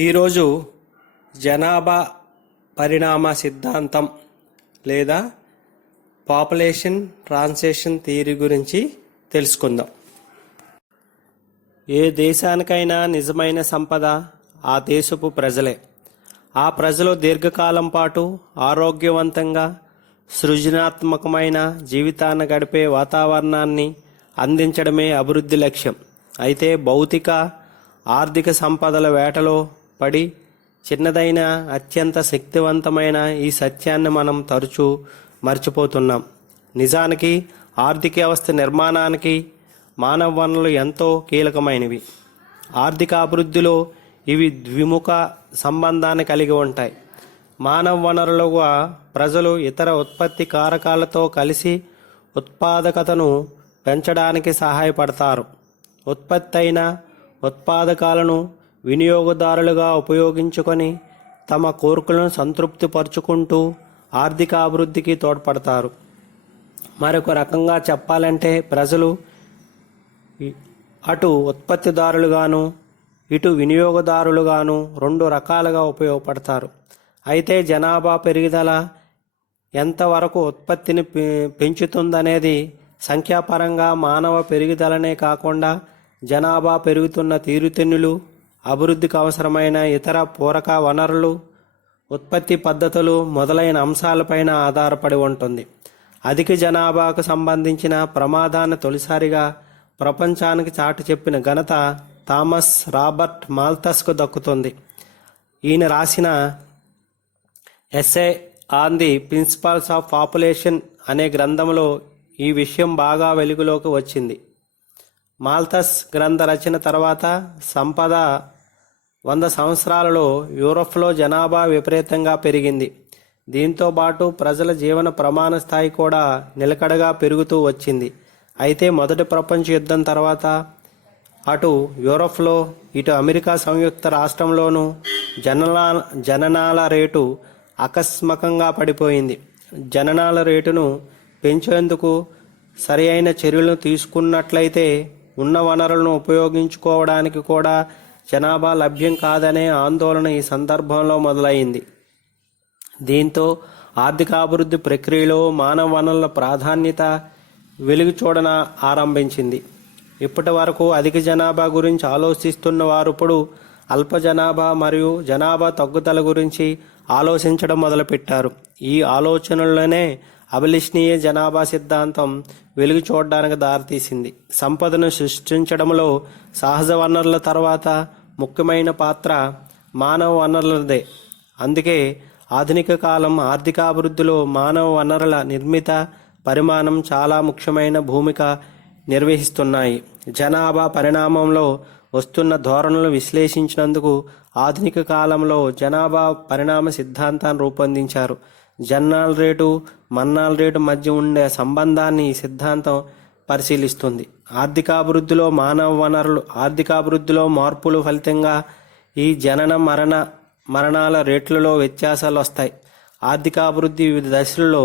ఈరోజు జనాభా పరిణామ సిద్ధాంతం లేదా పాపులేషన్ ట్రాన్సిషన్ థియరీ గురించి తెలుసుకుందాం. ఏ దేశానికైనా నిజమైన సంపద ఆ దేశపు ప్రజలే. ఆ ప్రజలు దీర్ఘకాలం పాటు ఆరోగ్యవంతంగా సృజనాత్మకమైన జీవితాన్ని గడిపే వాతావరణాన్ని అందించడమే అభివృద్ధి లక్ష్యం. అయితే భౌతిక ఆర్థిక సంపదల వేటలో పడి చిన్నదైన అత్యంత శక్తివంతమైన ఈ సత్యాన్ని మనం తరచూ మర్చిపోతున్నాం. నిజానికి ఆర్థిక వ్యవస్థ నిర్మాణానికి మానవ వనరులు ఎంతో కీలకమైనవి. ఆర్థిక అభివృద్ధిలో ఇవి ద్విముఖ సంబంధాన్ని కలిగి ఉంటాయి. మానవ వనరులుగా ప్రజలు ఇతర ఉత్పత్తి కారకాలతో కలిసి ఉత్పాదకతను పెంచడానికి సహాయపడతారు. ఉత్పత్తి అయిన ఉత్పాదకాలను వినియోగదారులుగా ఉపయోగించుకొని తమ కోరికలను సంతృప్తిపరుచుకుంటూ ఆర్థిక అభివృద్ధికి తోడ్పడతారు. మరొక రకంగా చెప్పాలంటే ప్రజలు అటు ఉత్పత్తిదారులుగాను ఇటు వినియోగదారులుగాను రెండు రకాలుగా ఉపయోగపడతారు. అయితే జనాభా పెరుగుదల ఎంతవరకు ఉత్పత్తిని పెంచుతుందనేది సంఖ్యాపరంగా మానవ పెరుగుదలనే కాకుండా జనాభా పెరుగుతున్న తీరుతెన్నులు, అభివృద్ధికి అవసరమైన ఇతర పూరక వనరులు, ఉత్పత్తి పద్ధతులు మొదలైన అంశాలపైన ఆధారపడి ఉంటుంది. అధిక జనాభాకు సంబంధించిన ప్రమాదాన్ని తొలిసారిగా ప్రపంచానికి చాటి చెప్పిన ఘనత థామస్ రాబర్ట్ మాల్థస్కు దక్కుతుంది. ఈయన రాసిన essay on the principles of population అనే గ్రంథంలో ఈ విషయం బాగా వెలుగులోకి వచ్చింది. మాల్థస్ గ్రంథ రచన తర్వాత సంపద 100 సంవత్సరాలలో యూరప్లో జనాభా విపరీతంగా పెరిగింది. దీంతో పాటు ప్రజల జీవన ప్రమాణ స్థాయి కూడా నిలకడగా పెరుగుతూ వచ్చింది. అయితే మొదటి ప్రపంచ యుద్ధం తర్వాత అటు యూరప్లో ఇటు అమెరికా సంయుక్త రాష్ట్రంలోనూ జననాల రేటు ఆకస్మికంగా పడిపోయింది. జననాల రేటును పెంచేందుకు సరి అయిన చర్యలను తీసుకున్నట్లయితే ఉన్న వనరులను ఉపయోగించుకోవడానికి కూడా జనాభా లభ్యం కాదనే ఆందోళన ఈ సందర్భంలో మొదలైంది. దీంతో ఆర్థికాభివృద్ధి ప్రక్రియలో మానవ వనరుల ప్రాధాన్యత వెలుగు చూడన ఆరంభించింది. ఇప్పటి వరకు అధిక జనాభా గురించి ఆలోచిస్తున్న వారు ఇప్పుడు అల్ప జనాభా మరియు జనాభా తగ్గుదల గురించి ఆలోచించడం మొదలుపెట్టారు. ఈ ఆలోచనలోనే అభిలషణీయ జనాభా సిద్ధాంతం వెలుగు చూడడానికి దారితీసింది. సంపదను సృష్టించడంలో సహజ వనరుల తర్వాత ముఖ్యమైన పాత్ర మానవ వనరులదే. అందుకే ఆధునిక కాలం ఆర్థికాభివృద్ధిలో మానవ వనరుల నిర్మిత పరిమాణం చాలా ముఖ్యమైన భూమిక నిర్వహిస్తున్నాయి. జనాభా పరిణామంలో వస్తున్న ధోరణులను విశ్లేషించినందుకు ఆధునిక కాలంలో జనాభా పరిణామ సిద్ధాంతాన్ని రూపొందించారు. జననాల రేటు మరణాల రేటు మధ్య ఉండే సంబంధాన్ని ఈ సిద్ధాంతం పరిశీలిస్తుంది. ఆర్థికాభివృద్ధిలో మార్పుల ఫలితంగా ఈ జనన మరణాల రేట్లలో వ్యత్యాసాలు వస్తాయి. ఆర్థికాభివృద్ధి వివిధ దశలలో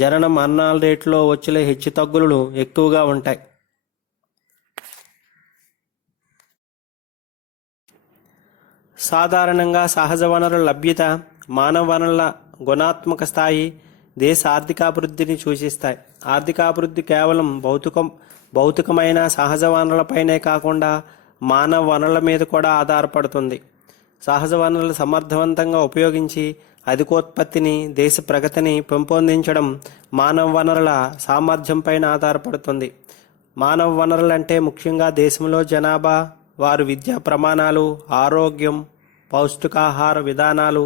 జనన మరణాల రేట్లో వచ్చే హెచ్చుతగ్గులు ఎక్కువగా ఉంటాయి. సాధారణంగా సహజ వనరుల లభ్యత, మానవ వనరుల గుణాత్మక స్థాయి దేశ ఆర్థికాభివృద్ధిని సూచిస్తాయి. ఆర్థికాభివృద్ధి కేవలం భౌతికమైన సహజ వనరులపైనే కాకుండా మానవ వనరుల మీద కూడా ఆధారపడుతుంది. సహజ వనరులు సమర్థవంతంగా ఉపయోగించి అధికోత్పత్తిని, దేశ ప్రగతిని పెంపొందించడం మానవ వనరుల సామర్థ్యంపైన ఆధారపడుతుంది. మానవ వనరులు అంటే ముఖ్యంగా దేశంలో జనాభా, వారి విద్యా ప్రమాణాలు, ఆరోగ్యం, పౌష్టికాహార విధానాలు,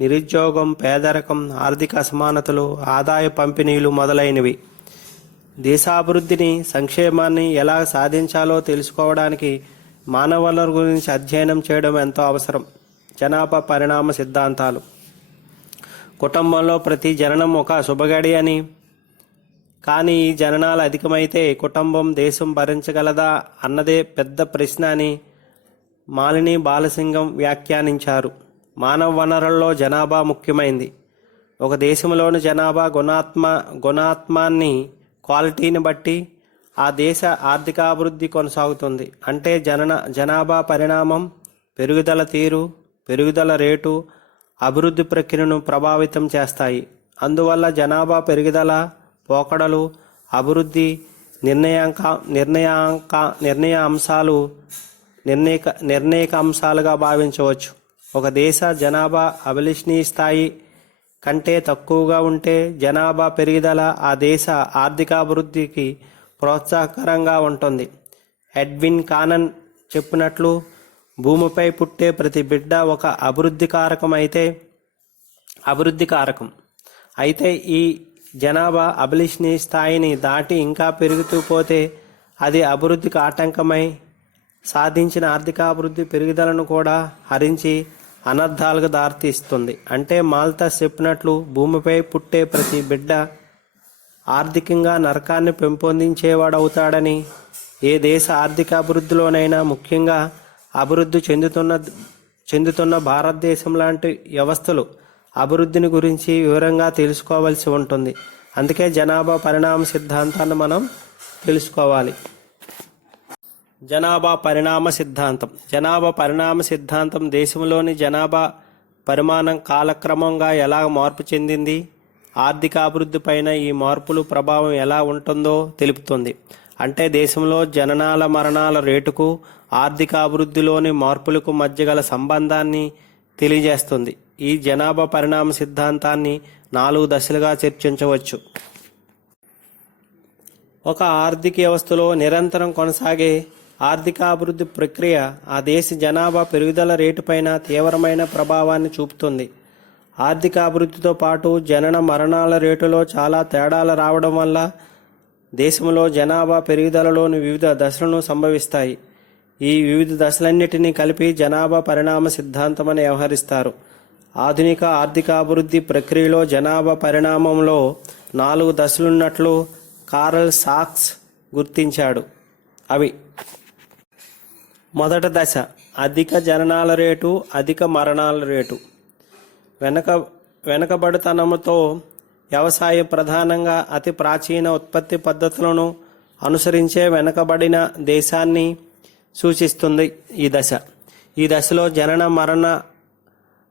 నిరుద్యోగం, పేదరికం, ఆర్థిక అసమానతలు, ఆదాయ పంపిణీలు మొదలైనవి. దేశాభివృద్ధిని, సంక్షేమాన్ని ఎలా సాధించాలో తెలుసుకోవడానికి మానవ వనరుల గురించి అధ్యయనం చేయడం ఎంతో అవసరం. జనాభా పరిణామ సిద్ధాంతాలు. కుటుంబంలో ప్రతి జననం ఒక శుభగడి అని, కానీ ఈ జననాలు అధికమైతే కుటుంబం, దేశం భరించగలదా అన్నదే పెద్ద ప్రశ్న అని మాలిని బాలసింగం వ్యాఖ్యానించారు. మానవ వనరుల్లో జనాభా ముఖ్యమైంది. ఒక దేశంలోని జనాభా గుణాత్మాన్ని, క్వాలిటీని బట్టి ఆ దేశ ఆర్థికాభివృద్ధి కొనసాగుతుంది. అంటే జనాభా పరిణామం, పెరుగుదల తీరు, పెరుగుదల రేటు అభివృద్ధి ప్రక్రియను ప్రభావితం చేస్తాయి. అందువల్ల జనాభా పెరుగుదల పోకడలు అభివృద్ధి నిర్ణాయక అంశాలుగా భావించవచ్చు. ఒక దేశ జనాభా అభిలషణీయ స్థాయి కంటే తక్కువగా ఉంటే జనాభా పెరుగుదల ఆ దేశ ఆర్థికాభివృద్ధికి ప్రోత్సాహకరంగా ఉంటుంది. ఎడ్విన్ కానన్ చెప్పినట్లు భూమిపై పుట్టే ప్రతి బిడ్డ ఒక అభివృద్ధి కారకం అయితే ఈ జనాభా అభిలషణీయ స్థాయిని దాటి ఇంకా పెరుగుతూ పోతే అది అభివృద్ధికి ఆటంకమై సాధించిన ఆర్థికాభివృద్ధి పెరుగుదలను కూడా హరించి అనర్థాలకు దారితీస్తుంది. అంటే మాల్థస్ చెప్పినట్లు భూమిపై పుట్టే ప్రతి బిడ్డ ఆర్థికంగా నరకాన్ని పెంపొందించేవాడవుతాడని, ఏ దేశ ఆర్థికాభివృద్ధిలోనైనా ముఖ్యంగా అభివృద్ధి చెందుతున్న భారతదేశం లాంటి వ్యవస్థలు అభివృద్ధిని గురించి వివరంగా తెలుసుకోవాల్సి ఉంటుంది. అందుకే జనాభా పరిణామ సిద్ధాంతాన్ని మనం తెలుసుకోవాలి. జనాభా పరిణామ సిద్ధాంతం దేశంలోని జనాభా పరిమాణం కాలక్రమంగా ఎలా మార్పు చెందింది, ఆర్థికాభివృద్ధి పైన ఈ మార్పులు ప్రభావం ఎలా ఉంటుందో తెలుపుతుంది. అంటే దేశంలో జననాల మరణాల రేటుకు ఆర్థికాభివృద్ధిలోని మార్పులకు మధ్య గల సంబంధాన్ని తెలియజేస్తుంది. ఈ జనాభా పరిణామ సిద్ధాంతాన్ని 4 దశలుగా చర్చించవచ్చు. ఒక ఆర్థిక వ్యవస్థలో నిరంతరం కొనసాగే ఆర్థికాభివృద్ధి ప్రక్రియ ఆ దేశ జనాభా పెరుగుదల రేటుపైన తీవ్రమైన ప్రభావాన్ని చూపుతుంది. ఆర్థికాభివృద్ధితో పాటు జనన మరణాల రేటులో చాలా తేడాలు రావడం వల్ల దేశంలో జనాభా పెరుగుదలలోని వివిధ దశలను సంభవిస్తాయి. ఈ వివిధ దశలన్నిటినీ కలిపి జనాభా పరిణామ సిద్ధాంతమని వ్యవహరిస్తారు. ఆధునిక ఆర్థికాభివృద్ధి ప్రక్రియలో జనాభా పరిణామంలో 4 దశలున్నట్లు కార్ల్ సాక్స్ గుర్తించాడు. అవి: మొదటి దశ అధిక జననాల రేటు, అధిక మరణాల రేటు. వెనుకబడితనంతో వ్యవసాయం ప్రధానంగా అతి ప్రాచీన ఉత్పత్తి పద్ధతులను అనుసరించే వెనుకబడిన దేశాన్ని సూచిస్తుంది ఈ దశలో జనన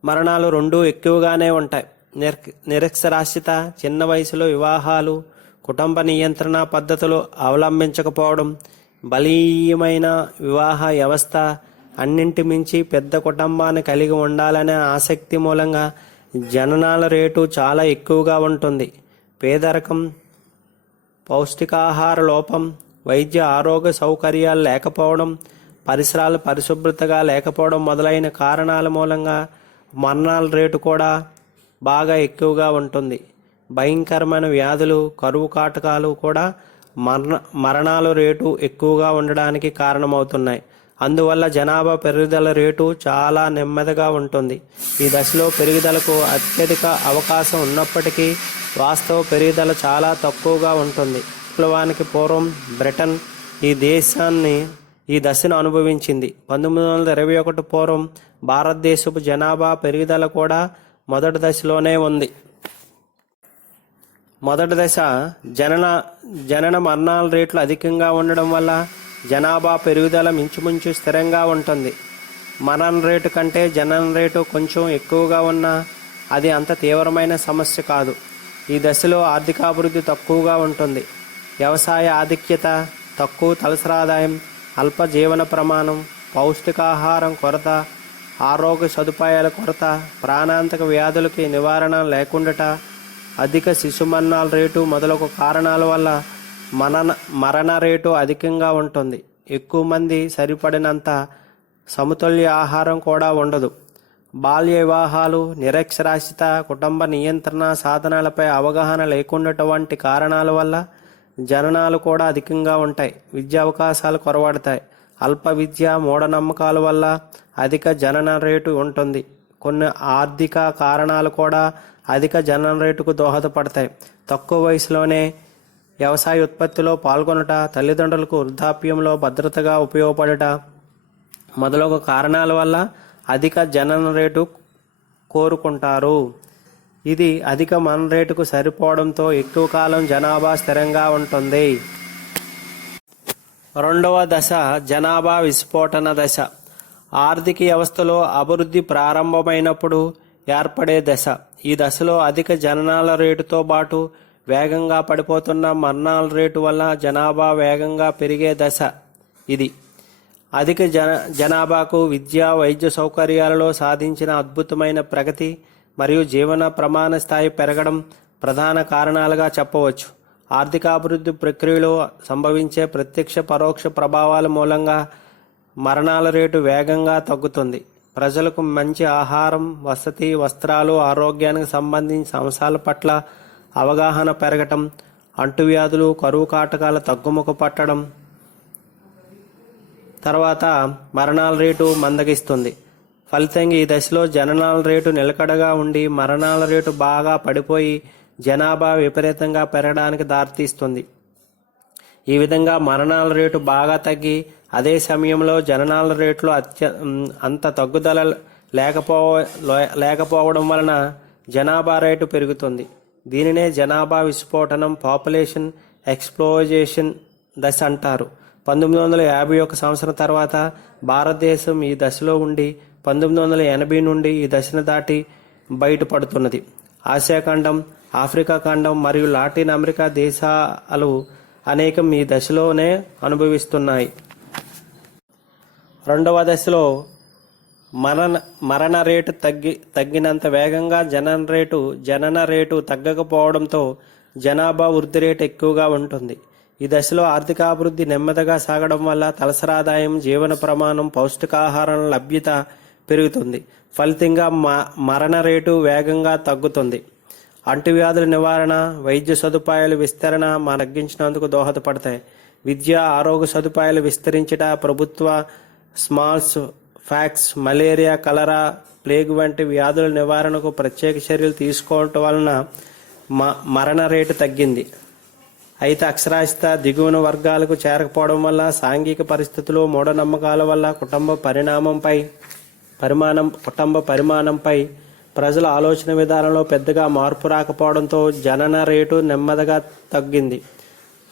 మరణాలు రెండూ ఎక్కువగానే ఉంటాయి. నిరక్షరాస్యత, చిన్న వయసులో వివాహాలు, కుటుంబ నియంత్రణ పద్ధతులు అవలంబించకపోవడం, బలీయమైన వివాహ వ్యవస్థ, అన్నింటి మించి పెద్ద కుటుంబాన్ని కలిగి ఉండాలనే ఆసక్తి మూలంగా జననాల రేటు చాలా ఎక్కువగా ఉంటుంది. పేదరికం, పౌష్టికాహార లోపం, వైద్య ఆరోగ్య సౌకర్యాలు లేకపోవడం, పరిసరాలు పరిశుభ్రతగా లేకపోవడం మొదలైన కారణాల మూలంగా మరణాల రేటు కూడా బాగా ఎక్కువగా ఉంటుంది. భయంకరమైన వ్యాధులు, కరువు కాటకాలు కూడా మరణాల రేటు ఎక్కువగా ఉండడానికి కారణమవుతున్నాయి. అందువల్ల జనాభా పెరుగుదల రేటు చాలా నెమ్మదిగా ఉంటుంది. ఈ దశలో పెరుగుదలకు అత్యధిక అవకాశం ఉన్నప్పటికీ వాస్తవ పెరుగుదల చాలా తక్కువగా ఉంటుంది. విప్లవానికి పూర్వం బ్రిటన్ ఈ దశను అనుభవించింది. 1921 పూర్వం భారతదేశపు జనాభా పెరుగుదల కూడా మొదటి దశలోనే ఉంది. మొదటి దశ జనన మరణాల రేట్లు అధికంగా ఉండడం వల్ల జనాభా పెరుగుదల మించుమించు స్థిరంగా ఉంటుంది. మరణ రేటు కంటే జనన రేటు కొంచెం ఎక్కువగా ఉన్నా అది అంత తీవ్రమైన సమస్య కాదు. ఈ దశలో ఆర్థికాభివృద్ధి తక్కువగా ఉంటుంది. వ్యవసాయ ఆధిక్యత, తక్కువ తలసరి ఆదాయం, అల్ప జీవన ప్రమాణం, పౌష్టికాహారం కొరత, ఆరోగ్య సదుపాయాల కొరత, ప్రాణాంతక వ్యాధులకి నివారణ లేకుండాట, అధిక శిశు మరణాల రేటు మొదలగు కారణాల వల్ల మరణ రేటు అధికంగా ఉంటుంది. ఎక్కువ మంది సరిపడినంత సమతుల్య ఆహారం కూడా ఉండదు. బాల్య వివాహాలు, నిరక్షరాస్యత, కుటుంబ నియంత్రణ సాధనాలపై అవగాహన లేకుండటం వంటి కారణాల వల్ల జననాలు కూడా అధికంగా ఉంటాయి. విద్యా అవకాశాలు కొరవడతాయి. అల్ప విద్య, మూఢనమ్మకాల వల్ల అధిక జనన రేటు ఉంటుంది. కొన్ని ఆర్థిక కారణాలు కూడా అధిక జనన రేటుకు దోహదపడతాయి. తక్కువ వయసులోనే వ్యవసాయ ఉత్పత్తిలో పాల్గొనట, తల్లిదండ్రులకు వృద్ధాప్యంలో భద్రతగా ఉపయోగపడట మొదలగు కారణాల వల్ల అధిక జనన రేటు కోరుకుంటారు. ఇది అధిక మరణ రేటుకు సరిపోవడంతో ఎక్కువ కాలం జనాభా స్థిరంగా ఉంటుంది. రెండవ దశ జనాభా విస్ఫోటన దశ. ఆర్థిక వ్యవస్థలో అభివృద్ధి ప్రారంభమైనప్పుడు ఏర్పడే దశ. ఈ దశలో అధిక జననాల రేటుతో పాటు వేగంగా పడిపోతున్న మరణాల రేటు వల్ల జనాభా వేగంగా పెరిగే దశ ఇది. అధిక జనాభాకు విద్య, వైద్య సౌకర్యాలలో సాధించిన అద్భుతమైన ప్రగతి మరియు జీవన ప్రమాణ స్థాయి పెరగడం ప్రధాన కారణాలుగా చెప్పవచ్చు. ఆర్థికాభివృద్ధి ప్రక్రియలో సంభవించే ప్రత్యక్ష పరోక్ష ప్రభావాల మూలంగా మరణాల రేటు వేగంగా తగ్గుతుంది. ప్రజలకు మంచి ఆహారం, వసతి, వస్త్రాలు, ఆరోగ్యానికి సంబంధించిన అంశాల పట్ల అవగాహన పెరగటం, అంటువ్యాధులు, కరువు కాటకాల తగ్గుముఖ పట్టడం, తర్వాత మరణాల రేటు మందగిస్తుంది. ఫలితంగా ఈ దశలో జననాల రేటు నిలకడగా ఉండి మరణాల రేటు బాగా పడిపోయి జనాభా విపరీతంగా పెరగడానికి దారితీస్తుంది. ఈ విధంగా మరణాల రేటు బాగా తగ్గి అదే సమయంలో జననాల రేట్లు అంత తగ్గుదల లేకపోవడం వలన జనాభా రేటు పెరుగుతుంది. దీనినే జనాభా విస్ఫోటనం, పాపులేషన్ ఎక్స్ప్లోజేషన్ దశ అంటారు. 1951 సంవత్సరం తర్వాత భారతదేశం ఈ దశలో ఉండి 1980 నుండి ఈ దశను దాటి బయటపడుతున్నది. ఆసియా ఖండం, ఆఫ్రికా ఖండం మరియు లాటిన్ అమెరికా దేశాలు అనేకం ఈ దశలోనే అనుభవిస్తున్నాయి. రెండవ దశలో మరణ రేటు తగ్గినంత వేగంగా జనన రేటు తగ్గకపోవడంతో జనాభా వృద్ధి రేటు ఎక్కువగా ఉంటుంది. ఈ దశలో ఆర్థికాభివృద్ధి నెమ్మదిగా సాగడం వల్ల తలసరి ఆదాయం, జీవన ప్రమాణం, పౌష్టికాహారం లభ్యత పెరుగుతుంది. ఫలితంగా మరణ రేటు వేగంగా తగ్గుతుంది. అంటువ్యాధుల నివారణ, వైద్య సదుపాయాల విస్తరణ తగ్గించినందుకు దోహదపడతాయి. విద్య, ఆరోగ్య సదుపాయాలు విస్తరించట, ప్రభుత్వ స్మాల్స్ ఫ్యాక్స్, మలేరియా, కలరా, ప్లేగ్ వంటి వ్యాధుల నివారణకు ప్రత్యేక చర్యలు తీసుకోవటం వలన మరణ రేటు తగ్గింది. అయితే అక్షరాస్యత దిగువన వర్గాలకు చేరకపోవడం వల్ల, సాంఘిక పరిస్థితులు, మూఢనమ్మకాల వల్ల కుటుంబ పరిమాణంపై ప్రజల ఆలోచన విధానంలో పెద్దగా మార్పు రాకపోవడంతో జనన రేటు నెమ్మదిగా తగ్గింది.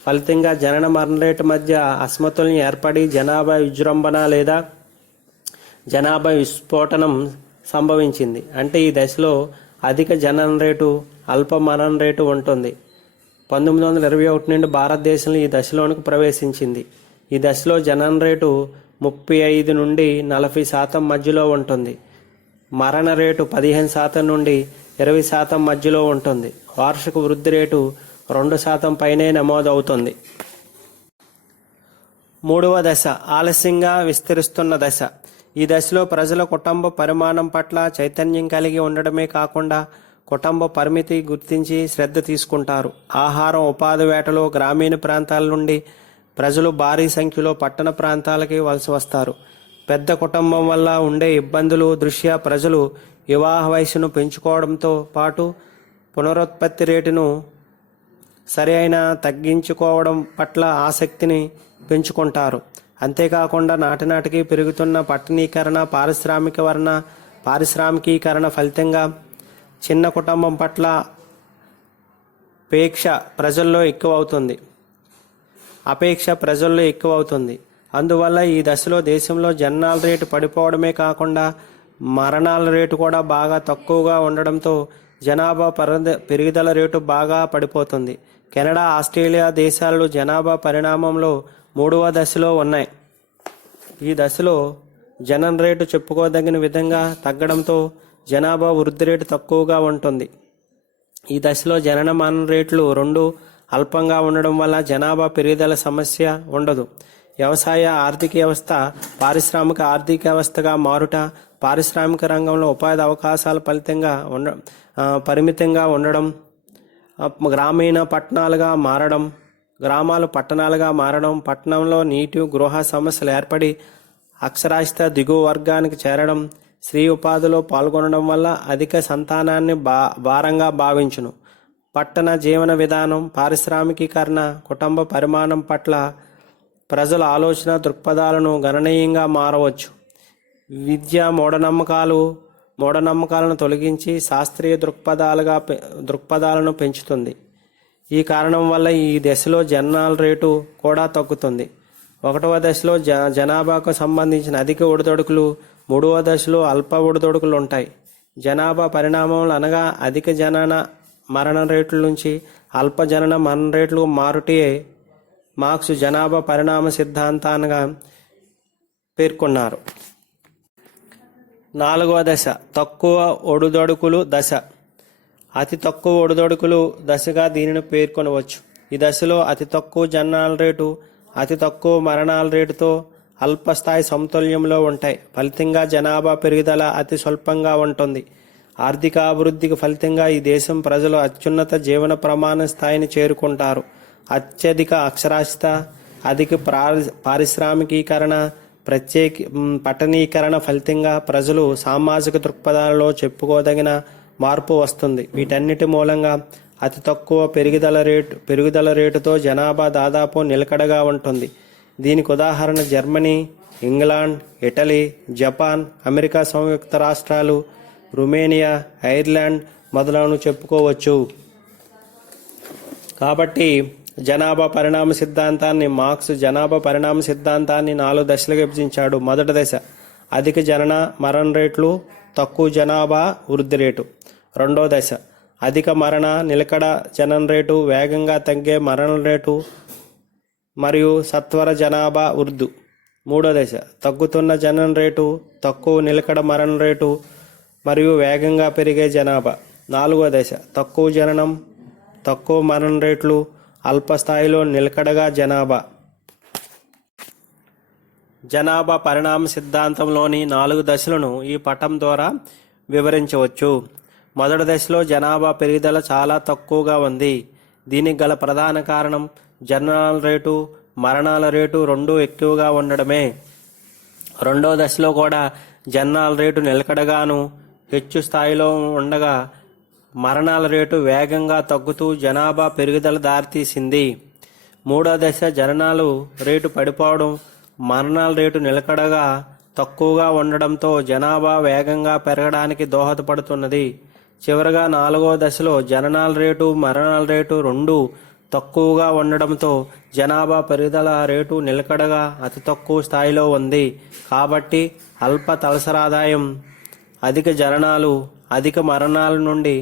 ఫలితంగా జనన మరణ రేటు మధ్య అసమతుల్యం ఏర్పడి జనాభా విజృంభణ లేదా జనాభా విస్ఫోటనం సంభవించింది. అంటే ఈ దశలో అధిక జనన రేటు, అల్ప మరణ రేటు ఉంటుంది. 1921 నుండి భారతదేశంలో ఈ దశలోనికి ప్రవేశించింది. ఈ దశలో జనన రేటు 35 నుండి 40% మధ్యలో ఉంటుంది. మరణ రేటు 15% నుండి 20% మధ్యలో ఉంటుంది. వార్షిక వృద్ధి రేటు 2% పైనే నమోదవుతుంది. మూడవ దశ ఆలస్యంగా విస్తరిస్తున్న దశ. ఈ దశలో ప్రజల కుటుంబ పరిమాణం పట్ల చైతన్యం కలిగి ఉండడమే కాకుండా కుటుంబ పరిమితి గుర్తించి శ్రద్ధ తీసుకుంటారు. ఆహారం, ఉపాధి వేటలో గ్రామీణ ప్రాంతాల నుండి ప్రజలు భారీ సంఖ్యలో పట్టణ ప్రాంతాలకి వలస వస్తారు. పెద్ద కుటుంబం వల్ల ఉండే ఇబ్బందులు దృష్ట్యా ప్రజలు వివాహ వయసును పెంచుకోవడంతో పాటు పునరుత్పత్తి రేటును సరైన తగ్గించుకోవడం పట్ల ఆసక్తిని పెంచుకుంటారు. అంతేకాకుండా నాటినాటికి పెరుగుతున్న పట్టణీకరణ, పారిశ్రామికీకరణ ఫలితంగా చిన్న కుటుంబం పట్ల అపేక్ష ప్రజల్లో ఎక్కువవుతుంది. అందువల్ల ఈ దశలో దేశంలో జననాల రేటు పడిపోవడమే కాకుండా మరణాల రేటు కూడా బాగా తక్కువగా ఉండడంతో జనాభా పెరుగుదల రేటు బాగా పడిపోతుంది. కెనడా, ఆస్ట్రేలియా దేశాలు జనాభా పరిణామంలో మూడవ దశలో ఉన్నాయి. ఈ దశలో జనన రేటు చెప్పుకోదగిన విధంగా తగ్గడంతో జనాభా వృద్ధి రేటు తక్కువగా ఉంటుంది. ఈ దశలో జనన మరణ రేట్లు రెండూ అల్పంగా ఉండడం వల్ల జనాభా పెరుగుదల సమస్య ఉండదు. వ్యవసాయ ఆర్థిక వ్యవస్థ పారిశ్రామిక ఆర్థిక వ్యవస్థగా మారుట, పారిశ్రామిక రంగంలో ఉపాధి అవకాశాల పరిమితంగా ఉండడం, గ్రామీణ పట్టణాలుగా మారడం, గ్రామాలు పట్టణాలుగా మారడం, పట్టణంలో నీటి గృహ సమస్యలు ఏర్పడి అక్షరాస్యత దిగువ వర్గానికి చేరడం, స్త్రీ ఉపాధిలో పాల్గొనడం వల్ల అధిక సంతానాన్ని భారంగా భావించును. పట్టణ జీవన విధానం, పారిశ్రామికీకరణ, కుటుంబ పరిమాణం పట్ల ప్రజల ఆలోచన దృక్పథాలను గణనీయంగా మారవచ్చు. విద్య మూఢనమ్మకాలను తొలగించి శాస్త్రీయ దృక్పథాలను పెంచుతుంది. ఈ కారణం వల్ల ఈ దశలో జననాల రేటు కూడా తగ్గుతుంది. ఒకటవ దశలో జనాభాకు సంబంధించిన అధిక ఒడిదొడుకులు, మూడవ దశలో అల్ప ఒడిదొడుకులు ఉంటాయి. జనాభా పరిణామములు అనగా అధిక జనన మరణ రేట్ల నుంచి అల్ప జనన మరణ రేట్లు మారుటే మార్క్స్ జనాభా పరిణామ సిద్ధాంతాన్ని పేర్కొన్నారు. నాలుగవ దశ తక్కువ ఒడిదొడుకులు దశ. అతి తక్కువ ఒడిదొడుకులు దశగా దీనిని పేర్కొనవచ్చు. ఈ దశలో అతి తక్కువ జననాల రేటు, అతి తక్కువ మరణాల రేటుతో అల్పస్థాయి సమతుల్యంలో ఉంటాయి. ఫలితంగా జనాభా పెరుగుదల అతి స్వల్పంగా ఉంటుంది. ఆర్థిక అభివృద్ధికి ఫలితంగా ఈ దేశం ప్రజలు అత్యున్నత జీవన ప్రమాణ స్థాయిని చేరుకుంటారు. అత్యధిక అక్షరాస్యత, అధిక పారిశ్రామికీకరణ, పట్టణీకరణ ఫలితంగా ప్రజలు సామాజిక దృక్పథాలలో చెప్పుకోదగిన మార్పు వస్తుంది. వీటన్నిటి మూలంగా అతి తక్కువ పెరుగుదల రేటుతో జనాభా దాదాపు నిలకడగా ఉంటుంది. దీనికి ఉదాహరణ Germany, England, Italy, Japan, America సంయుక్త రాష్ట్రాలు, రుమేనియా, ఐర్లాండ్ మొదలైనవి చెప్పుకోవచ్చు. కాబట్టి మార్క్స్ జనాభా పరిణామ సిద్ధాంతాన్ని 4 దశలుగా విభజించాడు. మొదటి దశ అధిక జనన మరణ రేట్లు, తక్కువ జనాభా వృద్ధి రేటు. రెండో దశ అధిక మరణ నిలకడ జనన రేటు, వేగంగా తగ్గే మరణ రేటు మరియు సత్వర జనాభా వృద్ధి. మూడో దశ తగ్గుతున్న జనన రేటు, తక్కువ నిలకడ మరణ రేటు మరియు వేగంగా పెరిగే జనాభా. నాలుగో దశ తక్కువ జననం, తక్కువ మరణ రేట్లు, అల్ప స్థాయిలో నిలకడగా జనాభా. జనాభా పరిణామ సిద్ధాంతంలోని 4 దశలను ఈ పటం ద్వారా వివరించవచ్చు. మొదటి దశలో జనాభా పెరుగుదల చాలా తక్కువగా ఉంది. దీనికి గల ప్రధాన కారణం జననాల రేటు, మరణాల రేటు రెండూ ఎక్కువగా ఉండడమే. రెండో దశలో కూడా జననాల రేటు నిలకడగాను హెచ్చు స్థాయిలో ఉండగా మరణాల రేటు వేగంగా తగ్గుతూ జనాభా పెరుగుదల దారితీసింది. మూడో దశ జననాలు రేటు పడిపోవడం, మరణాల రేటు నిలకడగా తక్కువగా ఉండడంతో జనాభా వేగంగా పెరగడానికి దోహదపడుతున్నది. చివరగా 4వ దశలో జననాల రేటు, మరణాల రేటు రెండూ తక్కువగా ఉండడంతో జనాభా పెరుగుదల రేటు నిలకడగా అతి తక్కువ స్థాయిలో ఉంది. కాబట్టి అల్ప తలసరాదాయం, అధిక జననాలు, అధిక మరణాల నుండి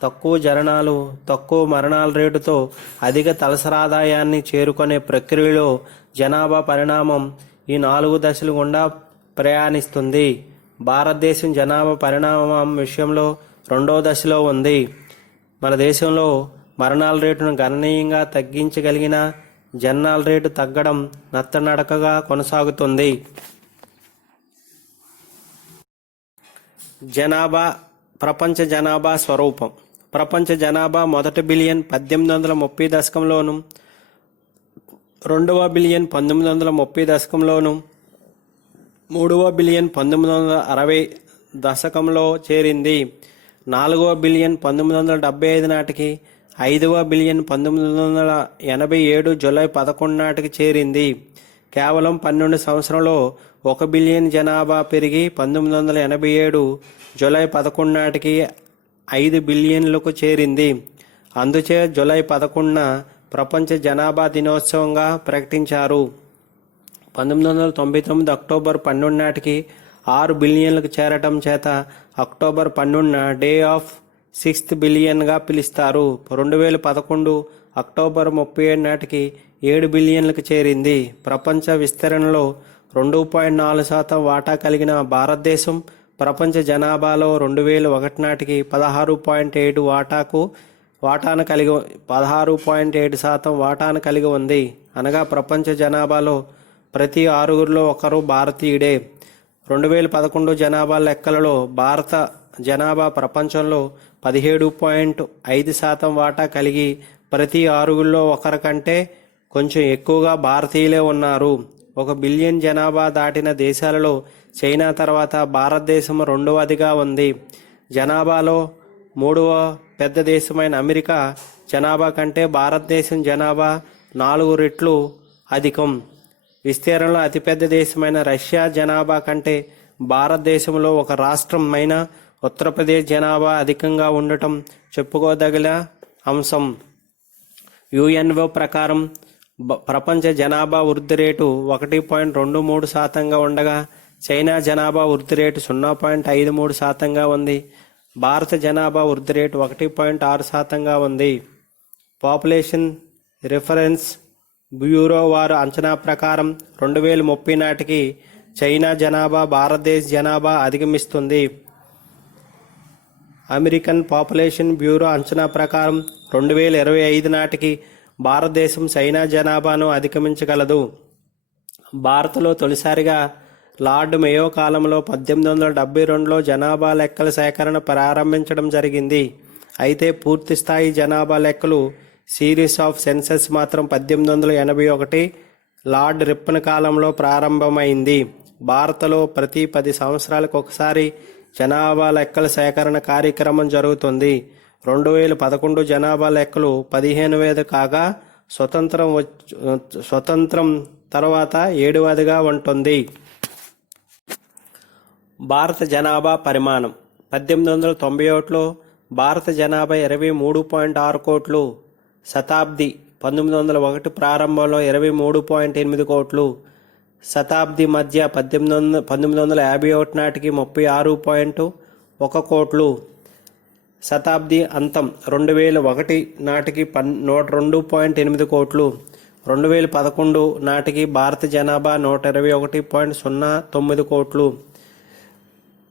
తక్కువ జననాలు, తక్కువ మరణాల రేటుతో అధిక తలసరాదాయాన్ని చేరుకునే ప్రక్రియలో జనాభా పరిణామం ఈ 4 దశలు గుండా ప్రయాణిస్తుంది. భారతదేశం జనాభా పరిణామం విషయంలో 2వ దశలో ఉంది. మన దేశంలో మరణాల రేటును గణనీయంగా తగ్గించగలిగిన జననాల రేటు తగ్గడం నత్తనడకగా కొనసాగుతుంది. ప్రపంచ జనాభా స్వరూపం. ప్రపంచ జనాభా మొదటి బిలియన్ 1830 దశకంలోను, 2వ బిలియన్ 1930 దశకంలోను, 3వ బిలియన్ 1960 దశకంలో చేరింది. 4వ బిలియన్ 1975 నాటికి, 5వ బిలియన్ 1987 జూలై 11 నాటికి చేరింది. కేవలం 12 సంవత్సరంలో 1 బిలియన్ జనాభా పెరిగి 1987 జూలై 11 నాటికి 5 బిలియన్లకు చేరింది. అందుచే జూలై 11న ప్రపంచ జనాభా దినోత్సవంగా ప్రకటించారు. 1999 అక్టోబర్ 12 నాటికి 6 బిలియన్లకు చేరటం చేత అక్టోబర్ 12న డే ఆఫ్ 6th బిలియన్గా పిలుస్తారు. 2011 అక్టోబర్ 31 నాటికి 7 బిలియన్లకు చేరింది. ప్రపంచ విస్తరణలో 2.4% వాటా కలిగిన భారతదేశం ప్రపంచ జనాభాలో 2001 నాటికి 16.7% వాటాను కలిగి ఉంది. అనగా ప్రపంచ జనాభాలో ప్రతి 6గురిలో ఒకరు భారతీయుడే. 2011 జనాభా లెక్కలలో భారత జనాభా ప్రపంచంలో 17.5% వాటా కలిగి ప్రతి 6గురిలో ఒకరి కంటే కొంచెం ఎక్కువగా భారతీయులే ఉన్నారు. 1 బిలియన్ జనాభా దాటిన దేశాలలో చైనా తర్వాత భారతదేశం 2వదిగా ఉంది. జనాభాలో 3వ పెద్ద దేశమైన అమెరికా జనాభా కంటే భారతదేశం జనాభా 4 రెట్లు అధికం. విస్తీర్ణంలో అతిపెద్ద దేశమైన రష్యా జనాభా కంటే భారతదేశంలో ఒక రాష్ట్రమైన ఉత్తరప్రదేశ్ జనాభా అధికంగా ఉండటం చెప్పుకోదగిన అంశం. యుఎన్ఓ ప్రకారం ప్రపంచ జనాభా వృద్ధి రేటు 1.23% ఉండగా చైనా జనాభా వృద్ధి రేటు 0.53% ఉంది. భారత జనాభా వృద్ధి రేటు 1.6% ఉంది. పాపులేషన్ రిఫరెన్స్ బ్యూరో వారు అంచనా ప్రకారం 2030 నాటికి చైనా జనాభా భారతదేశ జనాభా అధిగమిస్తుంది. అమెరికన్ పాపులేషన్ బ్యూరో అంచనా ప్రకారం 2025 నాటికి భారతదేశం చైనా జనాభాను అధిగమించగలదు. భారత్లో తొలిసారిగా లార్డ్ మేయో కాలంలో 1872లో జనాభా లెక్కల సేకరణ ప్రారంభించడం జరిగింది. అయితే పూర్తి స్థాయి జనాభా లెక్కలు సిరీస్ ఆఫ్ సెన్సస్ మాత్రం 1881 లార్డ్ రిప్పన్ కాలంలో ప్రారంభమైంది. భారత్లో ప్రతి 10 సంవత్సరాలకు ఒకసారి జనాభా లెక్కల సేకరణ కార్యక్రమం జరుగుతుంది. 2011 జనాభా లెక్కలు 15,000 కాగా స్వతంత్రం తర్వాత 7వదిగా ఉంటుంది. భారత జనాభా పరిమాణం 1891లో భారత జనాభా 23.6 కోట్లు. శతాబ్ది 1901 ప్రారంభంలో 23.8 కోట్లు. శతాబ్ది మధ్య 1951 నాటికి 36.1 కోట్లు. శతాబ్ది అంతం 2001 నాటికి 102.8 కోట్లు. 2011 నాటికి భారత జనాభా 121.09 కోట్లు.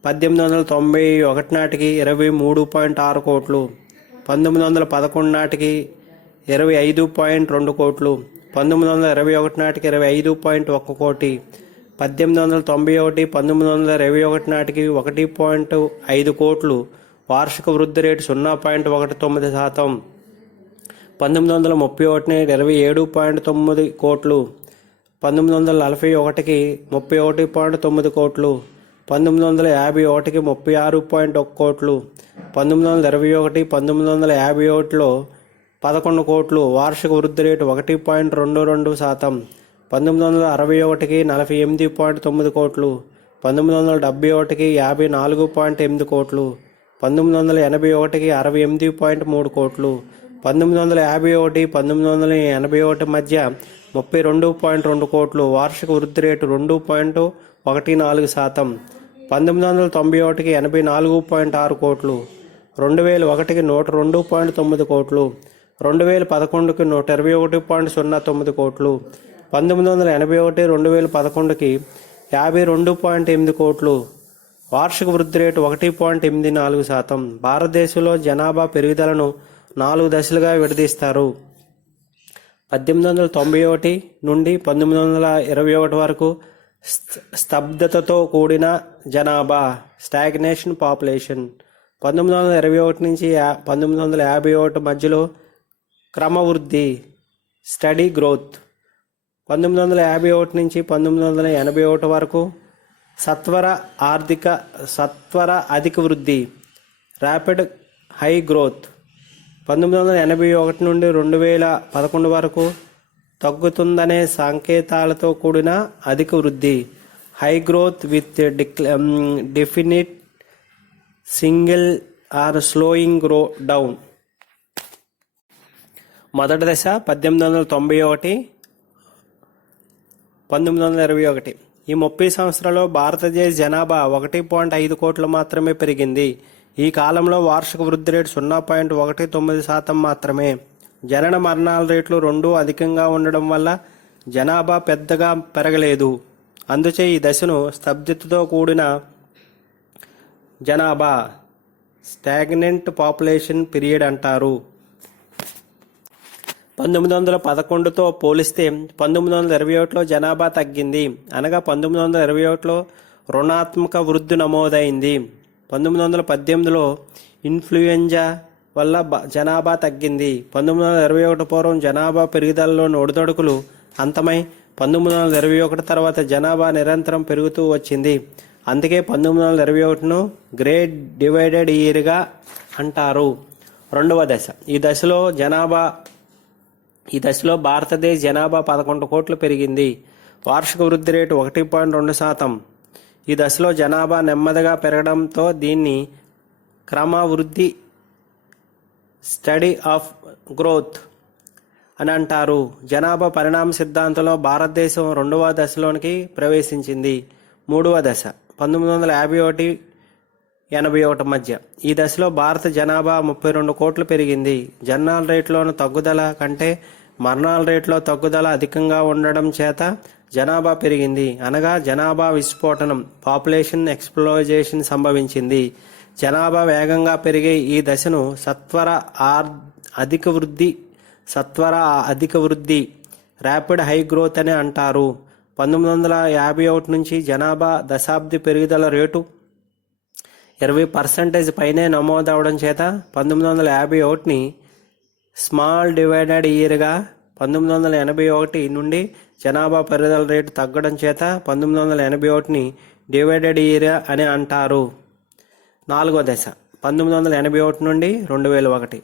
1891 నాటికి 23.6 కోట్లు. 1911 నాటికి 25.2 కోట్లు. 1921 నాటికి 25.1 కోటి. 1891 1921 నాటికి 1.5 కోట్లు. వార్షిక వృద్ధి రేటు 0.19%. 1931 27.9 కోట్లు. 1941కి 31.9 కోట్లు. 1951కి 36.1 కోట్లు. 1921 1951లో 11 కోట్లు. వార్షిక వృద్ధి రేటు 1.22%. 1961కి 48.9 కోట్లు. 1971కి 54.8 కోట్లు. 1981కి 68.3 కోట్లు. 1951 1981 మధ్య 32.2 కోట్లు. వార్షిక వృద్ధి రేటు 2.14%. 1991కి 84.6 కోట్లు. 2001కి 102.9 కోట్లు. 2011కి 121.09 కోట్లు. 1981 2011కి 52.8 కోట్లు. వార్షిక వృద్ధి రేటు 1.84%. భారతదేశంలో జనాభా పెరుగుదలను 4 దశలుగా విడదీస్తారు. 1891 నుండి 1921 వరకు స్తబ్దతతో కూడిన జనాభా స్టాగ్నేషన్ పాపులేషన్. 1921 నుంచి 1951 మధ్యలో క్రమవృద్ధి స్టడీ గ్రోత్. 1951 నుంచి 1981 వరకు సత్వర అధిక వృద్ధి ర్యాపిడ్ హై గ్రోత్. 1981 నుండి 2011 వరకు తగ్గుతుందనే సంకేతాలతో కూడిన అధిక వృద్ధి high growth with definite single or slowing down. మొదటి దశ 1891 1921. ఈ 30 సంవత్సరాల్లో భారతదేశ జనాభా 1.5 కోట్లు మాత్రమే పెరిగింది. ఈ కాలంలో వార్షిక వృద్ధి రేటు 0.19% మాత్రమే. జనన మరణాల రేట్లు రెండూ అధికంగా ఉండడం వల్ల జనాభా పెద్దగా పెరగలేదు. అందుచే ఈ దశను స్తబ్దతతో కూడిన జనాభా స్టాగ్నెంట్ పాపులేషన్ పీరియడ్ అంటారు. 1911తో పోలిస్తే 1921లో జనాభా తగ్గింది. అనగా 1921లో రుణాత్మక వృద్ధి నమోదైంది. 1918లో ఇన్ఫ్లుయెంజా వల్ల జనాభా తగ్గింది. 1921 పూర్వం జనాభా పెరుగుదలలో ఒడిదొడుకులు అంతమై 1921 తర్వాత జనాభా నిరంతరం పెరుగుతూ వచ్చింది. అందుకే 1921ను గ్రేట్ డివైడెడ్ ఇయర్గా అంటారు. రెండవ దశ. ఈ దశలో భారతదేశ జనాభా 11 కోట్లు పెరిగింది. వార్షిక వృద్ధి రేటు 1.2%. ఈ దశలో జనాభా నెమ్మదిగా పెరగడంతో దీన్ని క్రమ వృద్ధి స్టడీ ఆఫ్ గ్రోత్ అని అంటారు. జనాభా పరిణామ సిద్ధాంతంలో భారతదేశం 2వ దశలోనికి ప్రవేశించింది. 3వ దశ 1951-81 మధ్య. ఈ దశలో భారత జనాభా 32 కోట్లు పెరిగింది. జననాల రేటులోని తగ్గుదల కంటే మరణాల రేటులో తగ్గుదల అధికంగా ఉండడం చేత జనాభా పెరిగింది. అనగా జనాభా విస్ఫోటనం, పాపులేషన్ ఎక్స్ప్లోజేషన్ సంభవించింది. జనాభా వేగంగా పెరిగే ఈ దశను సత్వర అధిక వృద్ధి ర్యాపిడ్ హై గ్రోత్ అని అంటారు. 1951 నుంచి జనాభా దశాబ్ది పెరుగుదల రేటు 20% పైనే నమోదవడం చేత 1951ని స్మాల్ డివైడెడ్ ఇయర్గా, 1981 నుండి జనాభా పెరుగుదల రేటు తగ్గడం చేత 1981ని డివైడెడ్ ఇయర్ అని అంటారు. 4వ దశ 1981 నుండి 2001.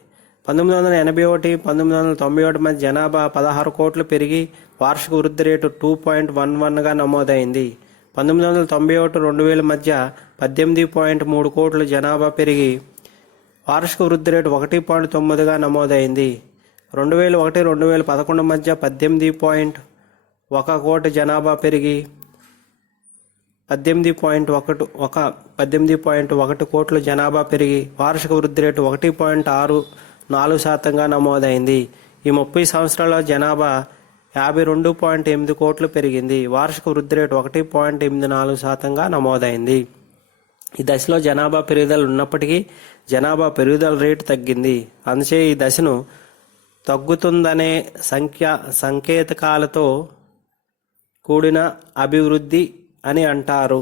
1981-1991 మధ్య జనాభా 16 కోట్లు పెరిగి వార్షిక వృద్ధి రేటు 2.11గా నమోదైంది. 1991-2000 మధ్య 18.3 కోట్ల జనాభా పెరిగి వార్షిక వృద్ధి రేటు 1.9గా నమోదైంది. 2001-2011 మధ్య 18.1 కోట్ల జనాభా పెరిగి 18.1 కోట్ల జనాభా పెరిగి వార్షిక వృద్ధి రేటు 1.64% నమోదైంది. ఈ 30 సంవత్సరాల జనాభా 52.8 కోట్లు పెరిగింది. వార్షిక వృద్ధి రేటు 1.84% నమోదైంది. ఈ దశలో జనాభా పెరుగుదల ఉన్నప్పటికీ జనాభా పెరుగుదల రేటు తగ్గింది. అందుచే ఈ దశను తగ్గుతుందనే సంకేతకాలతో కూడిన అభివృద్ధి అని అంటారు.